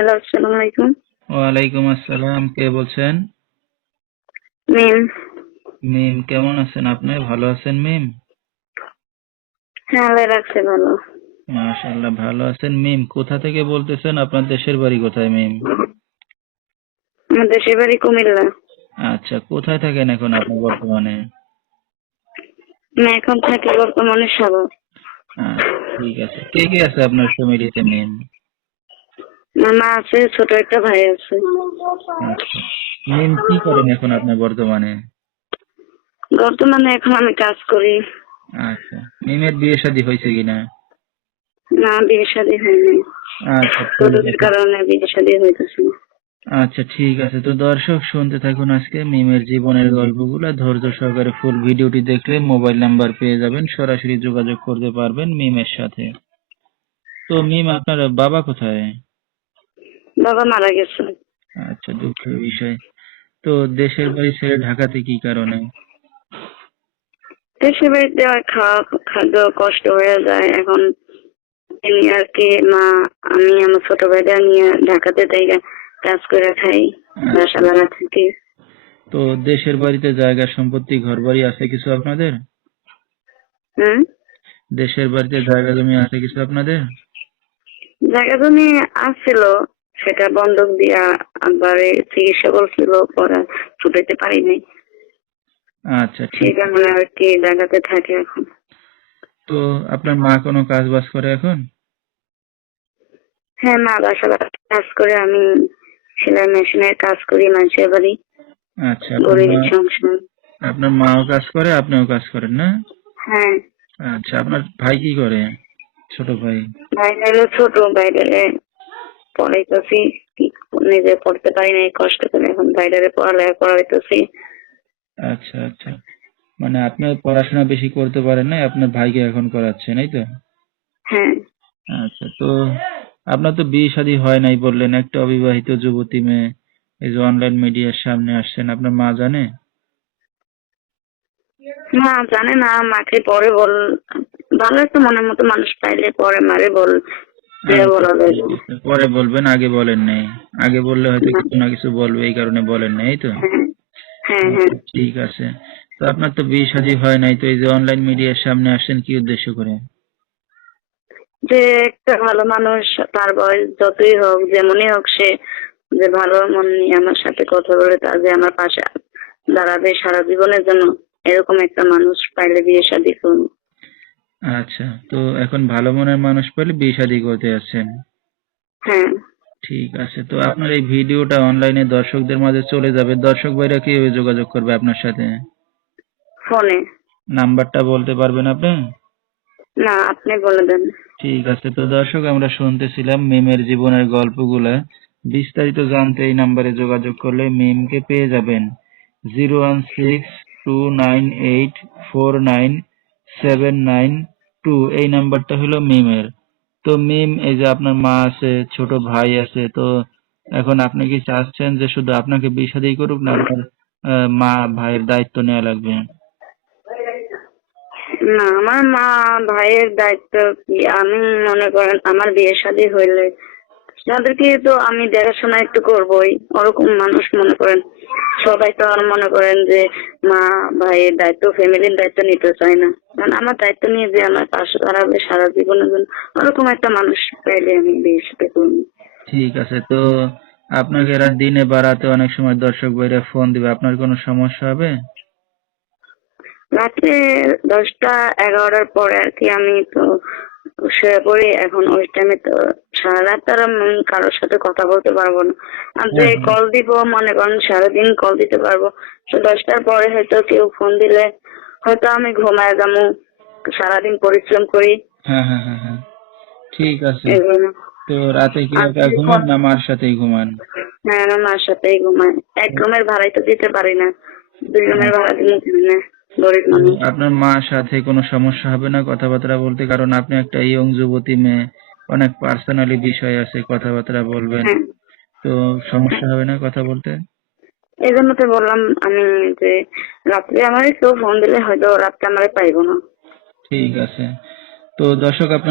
Hello আসসালামু আলাইকুম। ওয়ালাইকুম আসসালাম কে বলছেন? মিম। মিম কেমন আছেন আপনি? ভালো আছেন মিম? হ্যাঁ আল্লাহ রাখছে ভালো। মাশাআল্লাহ ভালো আছেন মিম? কোথা থেকে বলতেছেন? আপনার দেশের বাড়ি কোথায় মিম? আমার দেশের বাড়ি কুমিল্লা। আচ্ছা কোথায় থাকেন এখন আপনি বর্তমানে? আমি এখন থাকি বর্তমানে সাগর। আচ্ছা, ঠিক আছে। কে কে আছে আপনার ফ্যামিলিতে মিম? আমার মা আছে ছোট একটা ভাই আছে। আচ্ছা মিম কি করেন এখন আপনি বর্তমানে? বর্তমানে এখন আমি কাজ করি। আচ্ছা মিমের বিয়ে শাদী হয়েছে কিনা? না বিয়ে শাদী হয়নি। আচ্ছা। কারণে বিয়ে শাদী হইতেছে না। আচ্ছা ঠিক আছে। তো দর্শক শুনতে থাকুন আজকে মিমের জীবনের গল্পগুলো। ধৈর্য সহকারে ফুল ভিডিওটি দেখলে মোবাইল নাম্বার পেয়ে যাবেন। সরাসরি যোগাযোগ করতে পারবেন মিমের সাথে। তো মিম আপনার বাবা কোথায়? বাবা মারা গেছে। আচ্ছা দুঃখের বিষয়। তো দেশের বাড়ি ছেড়ে ঢাকাতে কি কারণে? দেশের বাড়িতে আর খাওয়া খাদ্য কষ্ট হয়ে যায়। এখন এমনি আর কি মা আমি আমার ছোট ভাইটা নিয়ে ঢাকাতে তাই কাজ করে খাই বাসা ভাড়া থেকে। তো দেশের বাড়িতে জায়গা সম্পত্তি ঘর বাড়ি আছে কিছু আপনাদের? হুম? দেশের বাড়িতে জায়গা জমি আছে কিছু আপনাদের? জায়গা জমি আসছিল সেটা বন্ধক দিয়া একবারে চিকিৎসা করছিল পরে ছুটাইতে পারি নাই। আচ্ছা সেই ঠিক কারণে আর কি জায়গাতে থাকে এখন। তো আপনার মা কোনো কাজ বাজ করে এখন? হ্যাঁ মা বাসা কাজ করে আমি সেলাই মেশিনের কাজ করি মানুষের বাড়ি। আচ্ছা আপনার গরিব সংসার। আপনার মাও কাজ করে আপনিও কাজ করেন না? হ্যাঁ। আচ্ছা আপনার ভাই কি করে? ছোট ভাই? বাইরে ছোট বাইরে পড়াইতেছি নিজে পড়তে পারি না কষ্ট করে এখন বাইরে পড়ালেখা করাইতেছি। আচ্ছা আচ্ছা। মানে আপনি পড়াশোনা বেশি করতে পারেন না আপনার ভাইকে এখন করাচ্ছেন এই তো? হ্যাঁ। আচ্ছা তো আপনার তো বিয়ে শাদী হয় নাই বললেন একটা অবিবাহিত যুবতী মেয়ে এই যে অনলাইন মিডিয়ার সামনে আসছেন আপনার মা জানে? মা জানে না মাকে পরে বল ভালো একটা মনের মতো মানুষ পাইলে পরে মারে বল আচ্ছা, পরে বলবেন আগে বলেন নাই। আগে বললে হয়তো কিছু না কিছু বলবে এই কারণে বলেন নাই তো? হ্যাঁ হ্যাঁ হ্যাঁ। ঠিক আছে। তো আপনার তো বিয়ে শাদী হয় নাই তো এই যে অনলাইন মিডিয়ার সামনে আসেন কি উদ্দেশ্য করে? যে একটা ভালো মানুষ তার বয়স যতই হোক যেমনই হোক সে যে ভালো মন নিয়ে আমার সাথে কথা বলে তার যে আমার পাশে দাঁড়াবে সারা জীবনের জন্য এরকম একটা মানুষ পাইলে বিয়ে শাদী করুন। আচ্ছা তো এখন ভালো মনের মানুষ পেলে বিয়ে শাদী করতে যাচ্ছেন। হ্যাঁ। ঠিক আছে তো আপনার এই ভিডিওটা অনলাইনে দর্শকদের মাঝে চলে যাবে। দর্শক ভাইরা কীভাবে যোগাযোগ করবে আপনার সাথে? ফোনে। নাম্বারটা বলতে পারবেন আপনি? না আপনি বলে দেন। ঠিক আছে তো দর্শক আমরা শুনতেছিলাম মিমের জীবনের গল্পগুলা। বিস্তারিত জানতে এই নাম্বারে যোগাযোগ করলে মিমকে পেয়ে যাবেন। Zero one six two nine eight four nine seven nine two এই নাম্বারটা হলো মিমের তো মিম এই যে আপনার মা আছে, ছোট ভাই আছে, তো এখন আপনি কি চাচ্ছেন যে শুধু আপনাকে বিয়ে করুক না আপনার মা, ভাইয়ের দায়িত্ব নেওয়া লাগবে? না, আমার মা, ভাইয়ের দায়িত্ব কি? আমি মনে করেন আমার বিয়ে শাদী হইলে, তাদেরকে তো আমি দেখাশোনা একটু করবোই। ওরকম মানুষ মনে করেন। সবাই তো আর মনে করেন যে মা ভাইয়ের দায়িত্ব ফ্যামিলির দায়িত্ব নিতে চায় না। কারণ আমার দায়িত্ব নিয়ে যে আমার পাশে দাঁড়াবে সারা জীবনের জন্য ওরকম একটা মানুষ পাইলে আমি বিয়ে সাথে করব। ঠিক আছে তো আপনাকে এরা দিনে বাড়াতে অনেক সময় দর্শক ভাইরা ফোন দিবে। আপনার কোনো সমস্যা হবে? রাত্রে দশটা এগারোটার পরে আর কি আমি তো শুয়ে পড়ি। এখন ওই টাইমে তো সারা রাত আমি কারোর সাথে কথা বলতে পারব না। আর যে। কল দিব মনে করেন সারাদিন কল দিতে পারব। দশটার পরে হয়তো কেউ ফোন দিলে হয়তো আমি ঘুমায় যাব সারাদিন পরিশ্রম করি। হ্যাঁ হ্যাঁ হ্যাঁ ঠিক আছে। তো রাতে কি একা ঘুমান না মার সাথেই ঘুমান? হ্যাঁ মার সাথেই এক রুমের ভাড়াই তো দিতে পারি না। দুই রুমের ভাড়া দিতে না গরিব মানুষ। আপনার মার সাথে কোনো সমস্যা হবে না কথাবার্তা বলতে? কারণ আপনি একটা ইয়ং যুবতী মেয়ে। অনেক পার্সোনালি বিষয় আছে কথাবার্তা বলবেন। হ্যাঁ। তো সমস্যা হবে না কথা বলতে? এই জন্য তো বললাম আমি যে রাত্রে আমার কেউ ফোন দিলে হয়তো রাত্রে আমার পাইবো না। ঠিক আছে। তো দর্শক আপনার